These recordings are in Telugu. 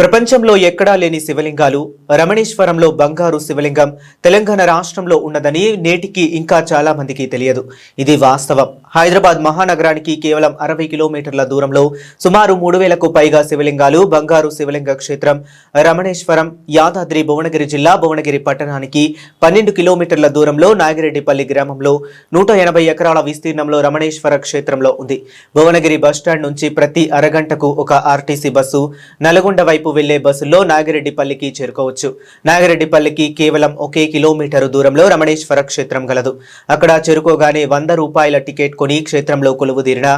ప్రపంచంలో ఎక్కడా లేని శివలింగాలు రమణేశ్వరంలో బంగారు శివలింగం తెలంగాణ రాష్ట్రంలో ఉన్నదని నేటికి ఇంకా చాలా మందికి తెలియదు. ఇది వాస్తవం. హైదరాబాద్ మహానగరానికి కేవలం అరవై కిలోమీటర్ల దూరంలో సుమారు మూడు వేలకు పైగా శివలింగాలు బంగారు శివలింగ క్షేత్రం రమణేశ్వరం యాదాద్రి భువనగిరి జిల్లా భువనగిరి పట్టణానికి పన్నెండు కిలోమీటర్ల దూరంలో నాగిరెడ్డిపల్లి గ్రామంలో నూట ఎనభై ఎకరాల విస్తీర్ణంలో రమణేశ్వర క్షేత్రంలో ఉంది. భువనగిరి బస్టాండ్ నుంచి ప్రతి అరగంటకు ఒక ఆర్టీసీ బస్సు నల్గొండ వైపు వెళ్ళే బస్సుల్లో నాగిరెడ్డిపల్లికి చేరుకోవచ్చు. నాగిరెడ్డిపల్లికి కేవలం ఒకే కిలోమీటరు దూరంలో రమణేశ్వర క్షేత్రం గలదు. అక్కడ చేరుకోగానే వంద రూపాయల టికెట్ కొని క్షేత్రంలో కొలువుదీరిన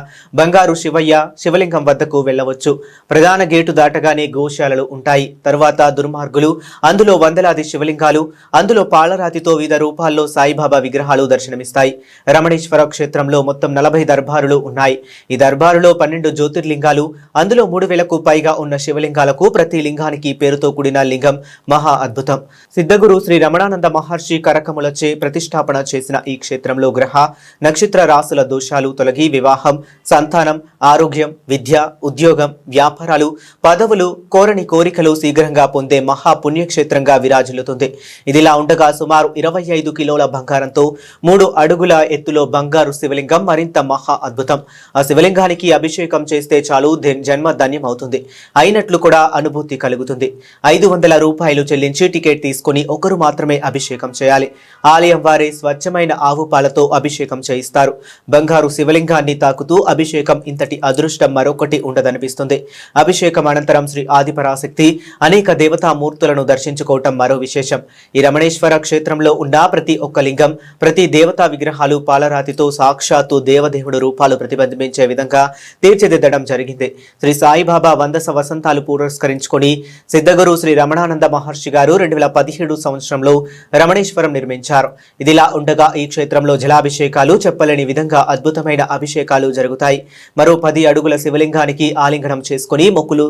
బంగారు శివయ్య శివలింగం వద్దకు వెళ్ళవచ్చు ప్రధాన గేటు దాటగానే గోశాలలు ఉంటాయి. తరువాత దుర్మార్గులు అందులో వందలాది శివలింగాలు అందులో పాలరాతితో వివిధ రూపాల్లో సాయిబాబా విగ్రహాలు దర్శనమిస్తాయి. రమణేశ్వర క్షేత్రంలో మొత్తం నలభై దర్బారులు ఉన్నాయి. ఈ దర్బారులో పన్నెండు జ్యోతిర్లింగాలు అందులో మూడు వేలకు పైగా ఉన్న శివలింగాలకు ప్రతి లింగానికి పేరుతో కూడిన లింగం మహా అద్భుతం. సిద్ధగురు శ్రీ రమణానంద మహర్షి కరకములచే ప్రతిష్టాపన చేసిన ఈ క్షేత్రంలో గ్రహ నక్షత్ర రాసుల దోషాలు తొలగి వివాహం సంతానం ఆరోగ్యం విద్య ఉద్యోగం వ్యాపారాలు పదవులు కోరని కోరికలు శీఘ్రంగా పొందే మహా పుణ్యక్షేత్రంగా విరాజిల్లుతుంది. ఇదిలా ఉండగా సుమారు ఇరవై ఐదు కిలోల బంగారంతో మూడు అడుగుల ఎత్తులో బంగారు శివలింగం మరింత మహా అద్భుతం. ఆ శివలింగానికి అభిషేకం చేస్తే చాలు జన్మ ధన్యం అవుతుంది అయినట్లు కూడా అనుభూతి కలుగుతుంది. ఐదు వందల రూపాయలు చెల్లించి టికెట్ తీసుకుని ఒకరు మాత్రమే అభిషేకం చేయాలి. ఆలయం వారే స్వచ్ఛమైన ఆవు పాలతో అభిషేకం చేయిస్తారు. బంగారు శివలింగాన్ని తాకుతూ అభిషేకం ఇంతటి అదృష్టం మరొకటి ఉండదనిపిస్తుంది. అభిషేకం అనంతరం శ్రీ ఆదిపరాశక్తి అనేక దేవతామూర్తులను దర్శించుకోవటం మరో విశేషం. ఈ రమణేశ్వర క్షేత్రంలో ఉన్న ప్రతి ఒక్క లింగం ప్రతి దేవతా విగ్రహాలు పాలరాతితో సాక్షాత్తు దేవదేవుడు రూపాలు ప్రతిబింబించే విధంగా తీర్చిదిద్దడం జరిగింది. శ్రీ సాయిబాబా వందస వసంతాలు పురస్కరి పురస్కరించుకొని సిద్ధగురు శ్రీ రమణానంద మహర్షి గారు రెండు వేల పదిహేడు సంవత్సరంలో రమణేశ్వరం నిర్మించారు. ఇదిలా ఉండగా ఈ క్షేత్రంలో జలాభిషేకాలు చెప్పలేని విధంగా అద్భుతమైన అభిషేకాలు జరుగుతాయి. మరో పది అడుగుల శివలింగానికి ఆలింగనం చేసుకుని మొక్కులు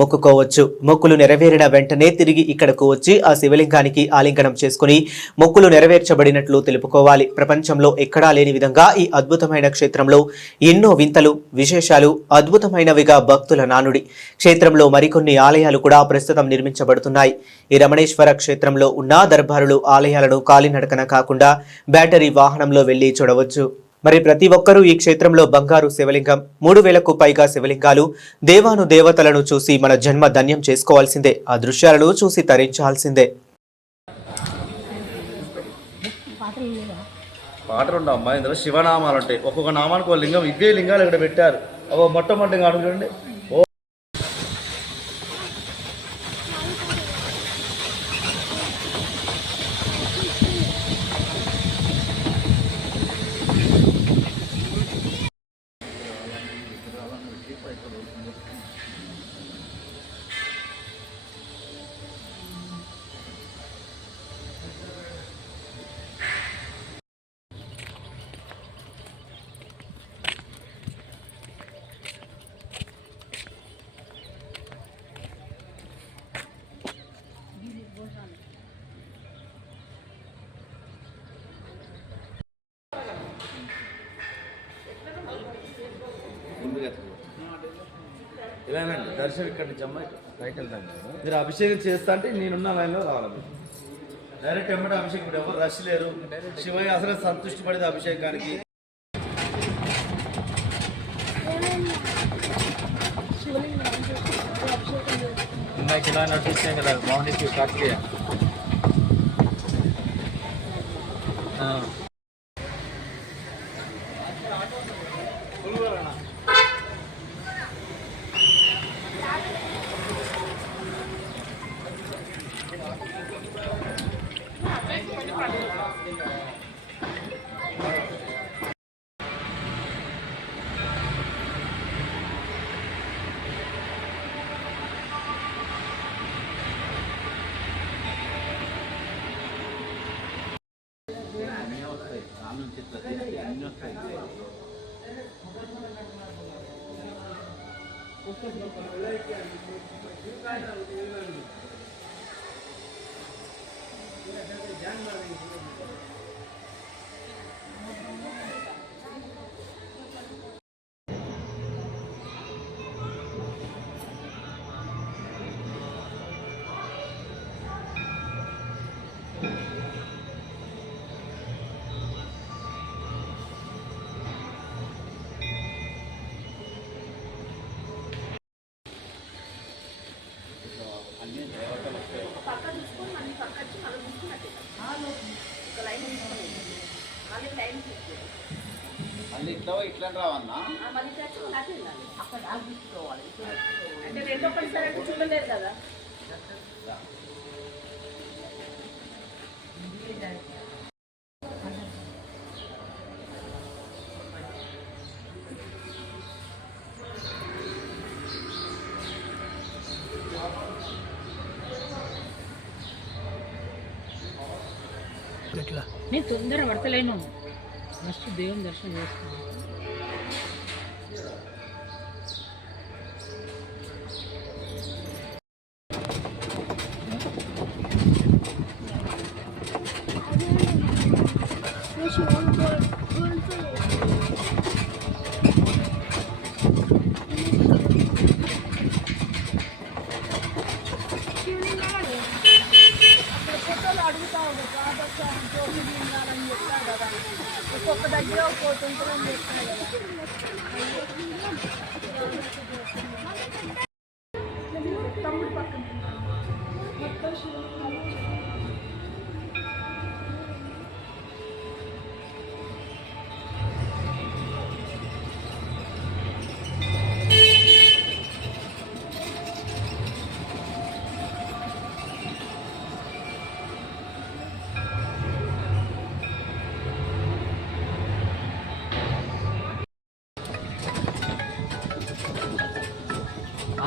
మొక్కుకోవచ్చు. మొక్కులు నెరవేరిన వెంటనే తిరిగి ఇక్కడకు వచ్చి ఆ శివలింగానికి ఆలింగనం చేసుకుని మొక్కులు నెరవేర్చబడినట్లు తెలుపుకోవాలి. ప్రపంచంలో ఎక్కడా లేని విధంగా ఈ అద్భుతమైన క్షేత్రంలో ఎన్నో వింతలు విశేషాలు అద్భుతమైనవిగా భక్తుల నానుడి. క్షేత్రంలో మరికొన్ని ఆలయాలు కూడా ప్రస్తుతం నిర్మించబడుతున్నాయి. ఈ రమణేశ్వర క్షేత్రంలో ఉన్న దర్బారులు ఆలయాలను కాలినడకన కాకుండా బ్యాటరీ వాహనంలో వెళ్ళి చూడవచ్చు. మరి ప్రతి ఒక్కరూ ఈ క్షేత్రంలో బంగారు శివలింగం మూడు వేలకు పైగా శివలింగాలు దేవాను దేవతలను చూసి మన జన్మ ధన్యం చేసుకోవాల్సిందే. ఆ దృశ్యాలను చూసి తరించాల్సిందే. పాటలు ఉండవు అమ్మా ఇందులో శివనామాలు ఉంటాయి. ఒక్కొక్క నామానికి ఒక లింగం ఇవే లింగాలు ఇక్కడ పెట్టారు. ఒక మొట్టమొదటి చూడండి. లేవండి దర్శనం ఇక్కడ నుంచి అమ్మాయి. పైకి మీరు అభిషేకం చేస్తా అంటే నేనున్న లైన్లో రావాలి. డైరెక్ట్ ఎమ్మటే అభిషేకం ఎవరు రష్ లేరు. శివయ్య అసలు సంతృష్టి పడేది అభిషేకానికి. అమ్మాయికి ఇలా కదా మార్నింగ్ మళ్ళీ ఇట్లా ఇట్లా రావన్నా? అంటే రెండో పడిసారి చూడలేదు కదా? నేను తొందర పడతలేను ఫస్ట్ దేవుని దర్శనం చేసుకున్నాను ఫోటోలు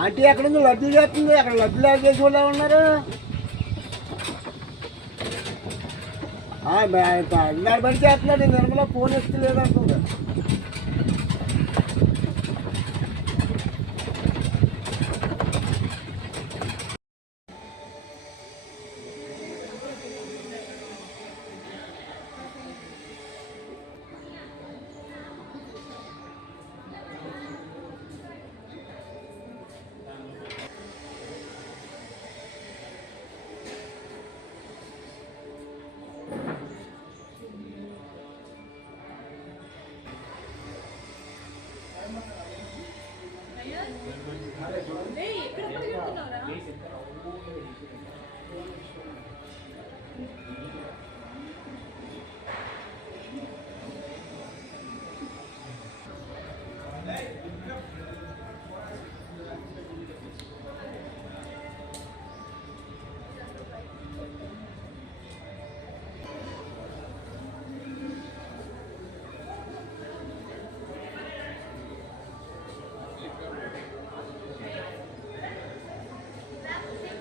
ఆంటీ ఎక్కడ ఉంది? లడ్డు చేస్తుంది. అక్కడ లడ్డు లాగా చేసి వాళ్ళు ఉన్నారు అన్నాడు పని చేస్తున్నాడు. నిర్మల ఫోన్ ఎత్తలేదు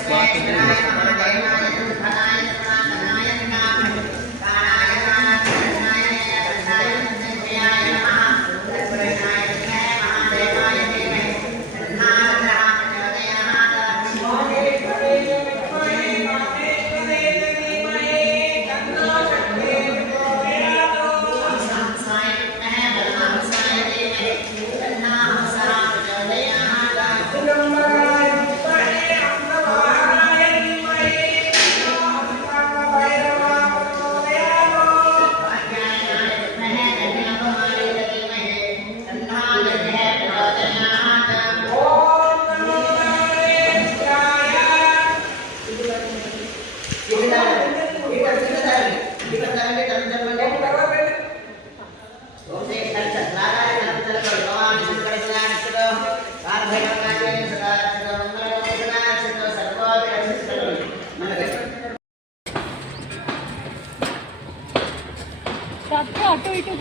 இருக்கும்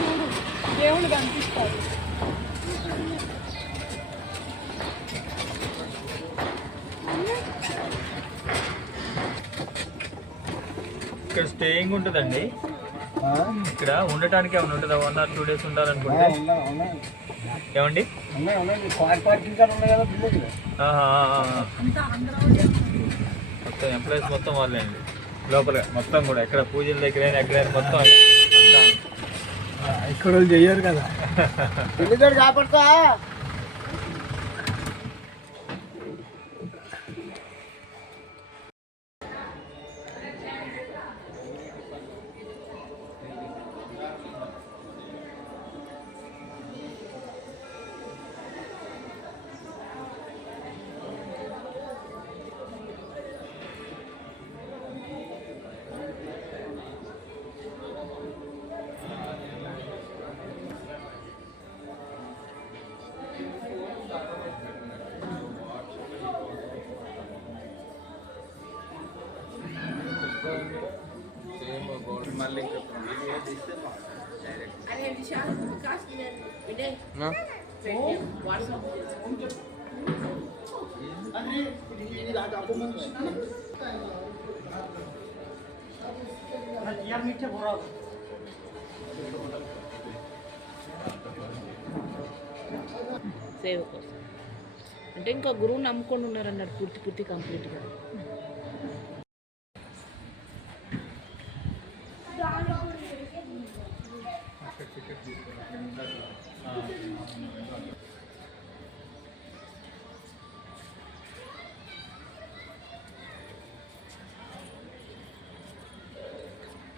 చూడు దేవుడు కనిపిస్తాడు. ఇక్కడ స్టేయింగ్ ఉంటుందండి. ఇక్కడ ఉండటానికి ఏమైనా ఉంటుందా? వన్ ఆర్ టూ డేస్ ఉండాలనుకుంటే ఏమండి. మొత్తం ఎంప్లాయీస్ మొత్తం వాళ్ళే అండి లోపల మొత్తం కూడా ఎక్కడ పూజల దగ్గర ఎక్కడైనా మొత్తం అంతా. ఇక్కడ వాళ్ళు చెయ్యరు కదా. సేవ కోసం. అంటే ఇంకా గురువు నమ్ముకొని ఉన్నారు పూర్తి పూర్తి కంప్లీట్గా.